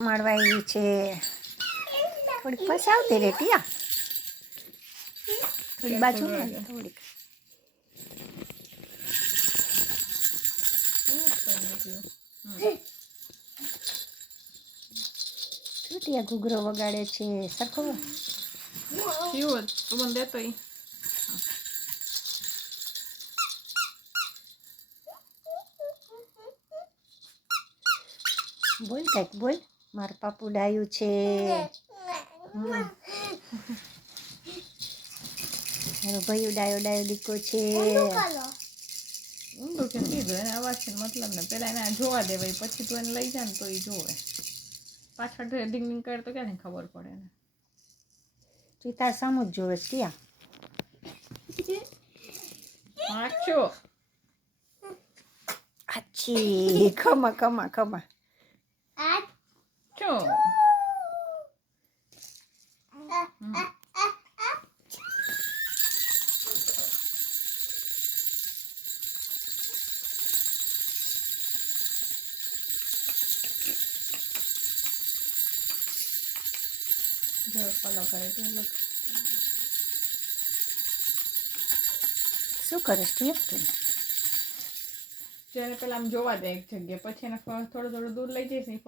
મળવા આવી છે. થોડીક ફસાવતી રે ટીયા, થોડી બાજુમાં થોડીક. ટીયા ઘૂઘરો વગાડે છે સરખો. તું મને દેતો ઈ. બોલ કંઈક બોલ. મારું પાપુ ડાયું છે. મારો ભાઈ ડાયો ડાયો દીકો છે. ઊંધું કે સીધું એને અવાજ છે મતલબ ને. પેલા એને જોવા દેવાય, પછી તું એને લઈ જા ને તો એ જોવે. પાછળ ઢીંગ ઢીંગ કરે તો ક્યાંની ખબર પડે ને. તું તાર સામું જ જોવે ટીયા. આછો આછી ખમા ખમા ખમા. આછો જો ફોલો કરે તું લોક. શું કરીશ ટીયા તું? ત્યારે પેલા આમ જોવા દે એક જગ્યાએ, પછી એને થોડું થોડું દૂર લઈ જઈશ ને